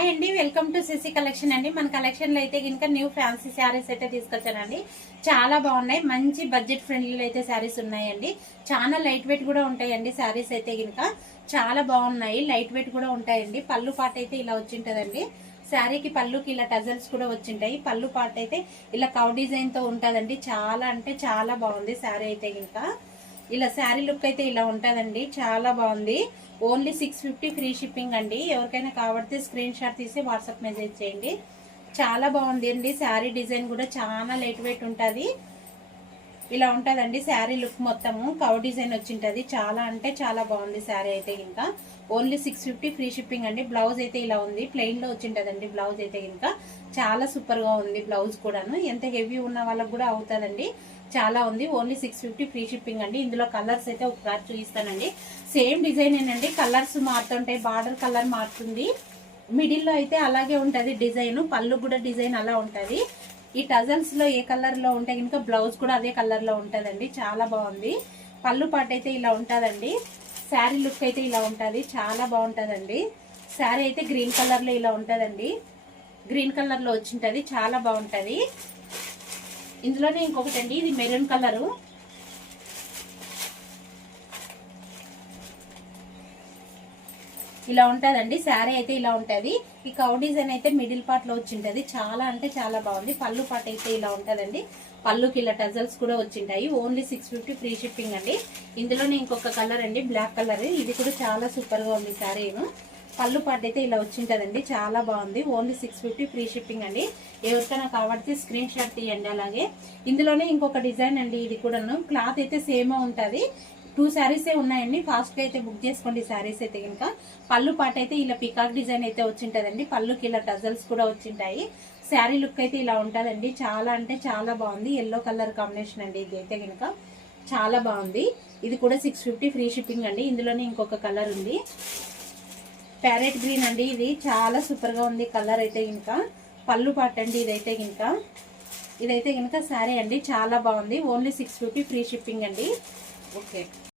Hi అండి, welcome to CC collection అండి. మన కలెక్షన్ లో అయితే ఇంకా న్యూ ఫ్యాన్సీ శారీస్ అయితే తీసుకొచ్చానండి. చాలా బాగున్నాయి. మంచి బడ్జెట్ ఫ్రెండ్లీ అయితే శారీస్ ఉన్నాయండి. చాలా లైట్ వెయిట్ కూడా ఉంటాయండి శారీస్ అయితే ఇంకా చాలా బాగున్నాయి. లైట్ వెయిట్ కూడా ఉంటాయండి. పళ్ళు పాట అయితే ఇలా వచ్చింటదండి. శారీకి పళ్ళుకి ఇలా టజల్స్ కూడా వచ్చింటాయి. పళ్ళు పాట అయితే ఇలా కౌ డిజైన్ తో ఉంటదండి. చాలా అంటే చాలా బాగుంది శారీ అయితే ఇంకా. ఇలా శారీ లుక్ అయితే ఇలా ఉంటదండి. చాలా బాగుంది. ఓన్లీ 650 ఫ్రీ షిప్పింగ్ అండి. ఎవరికైనా కావాలంటే స్క్రీన్ షాట్ తీసి వాట్సాప్ మెసేజ్ చేయండి. చాలా బాగుంది అండి. శారీ డిజైన్ కూడా చాలా లైట్ వెయిట్ ఉంటుంది. ఇలా ఉంటదండి శారీ లుక్ మొత్తము కవ్ డిజైన్ వచ్చింటది. చాలా అంటే చాలా బాగుంది శారీ అయితే ఇంకా. ఓన్లీ 650 ఫ్రీ షిప్పింగ్ అండి. బ్లౌజ్ అయితే ఇలా ఉంది, ప్లెయిన్ లో వచ్చింటదండి. బ్లౌజ్ అయితే ఇంకా చాలా సూపర్ గా ఉంది. బ్లౌజ్ కూడాను ఎంత హెవీ ఉన్న వాళ్ళకి కూడా అవుతుందండి. చాలా ఉంది. ఓన్లీ 650 ఫ్రీ షిప్పింగ్ అండి. ఇందులో కలర్స్ అయితే ఒకసారి చూపిస్తానండి. సేమ్ డిజైన్ ఏనండి, కలర్స్ మారుతుంటాయి. బార్డర్ కలర్ మారుతుంది. మిడిల్ లో అయితే అలాగే ఉంటది డిజైన్. పళ్ళు కూడా డిజైన్ అలా ఉంటది. ఈ టజల్స్ లో ఏ కలర్ లో ఉంటే కనుక బ్లౌజ్ కూడా అదే కలర్ లో ఉంటదండి. చాలా బాగుంది. పళ్ళు పాట అయితే ఇలా ఉంటదండి. శారీ లుక్ అయితే ఇలా ఉంటది. చాలా బాగుంటదండి. శారీ అయితే గ్రీన్ కలర్ లో ఇలా ఉంటదండి. గ్రీన్ కలర్ లో వచ్చింటది. చాలా బాగుంటది. ఇందులోనే ఇంకొకటి అండి, ఇది మెరూన్ కలరు. ఇలా ఉంటదండి. శారీ అయితే ఇలా ఉంటది. ఈ కౌ డిజైన్ అయితే మిడిల్ పార్ట్ లో వచ్చింటది. చాలా అంటే చాలా బాగుంది. పళ్ళు పాట అయితే ఇలా ఉంటదండి. పళ్ళుకి ఇలా టజల్స్ కూడా వచ్చింటాయి. ఓన్లీ 650 ఫ్రీ షిప్పింగ్ అండి. ఇందులోనే ఇంకొక కలర్ అండి, బ్లాక్ కలర్. ఇది కూడా చాలా సూపర్ గా ఉంది శారీను. పళ్ళు పాట అయితే ఇలా వచ్చింటదండి. చాలా బాగుంది. ఓన్లీ 650 ఫ్రీ షిప్పింగ్ అండి. ఎవరికైనా కాబట్టి స్క్రీన్ షాట్ తీయండి. అలాగే ఇందులోనే ఇంకొక డిజైన్ అండి. ఇది కూడాను క్లాత్ అయితే సేమ్ ఉంటది. 2 శారీసే ఉన్నాయండి. ఫాస్ట్ గా అయితే బుక్ చేసుకోండి శారీస్ అయితే కనుక. పళ్ళు పాట అయితే ఇలా పికాక్ డిజైన్ అయితే వచ్చింటదండి. పళ్ళుకి ఇలా టజల్స్ కూడా వచ్చింటాయి. శారీ లుక్ అయితే ఇలా ఉంటదండి. చాలా అంటే చాలా బాగుంది. ఎల్లో కలర్ కాంబినేషన్ అండి. ఇది అయితే కనుక చాలా బాగుంది. ఇది కూడా 650 ఫ్రీ షిప్పింగ్ అండి. ఇందులోనే ఇంకొక కలర్ ఉంది, ప్యారెట్ గ్రీన్ అండి. ఇది చాలా సూపర్ గా ఉంది కలర్ అయితే ఇంకా. పళ్ళు పాట అండి ఇదైతే ఇంకా. ఇదైతే కనుక శారీ అండి. చాలా బాగుంది. ఓన్లీ 650 ఫ్రీ షిప్పింగ్ అండి. ఓకే.